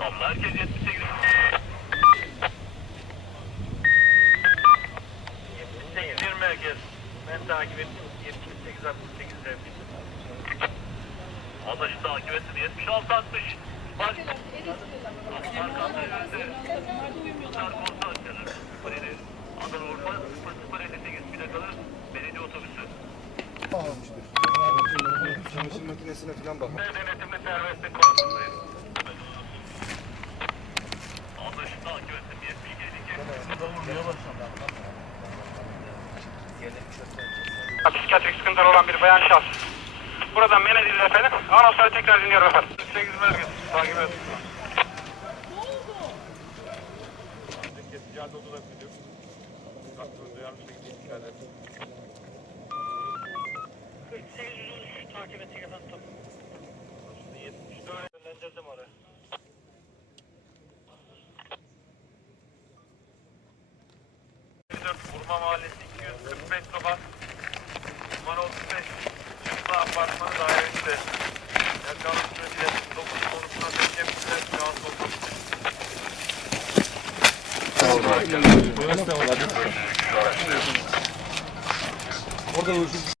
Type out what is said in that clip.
Merkez 78. 78 merkez. Ben takip ettim. 78 68 sevdim. Adaşı takip ettim. 76 60. Bak. Arkanda yönde. Star Konstantin'in Kuleli. Adana Urfa 058 plakalı belediye otobüsü. Çamaşır makinesine falan bak. Ben denetimli serbestlik konusundayım. Adaşı takip ettim. 72. Psikiyatrik sıkıntıları olan bir bayan şahs. Buradan men edildi efendim. Anonsları tekrar dinliyorum efendim. 8 merkez takip et. takip ettik efendim. Yönlendirdim oraya. Vurma Mahallesi 245 sokak. Numara 35. Çıkma apartmanı dairesinde. Yakalık süreciyle 9 konusunda teşebbüsler şu an Orada uyuşuk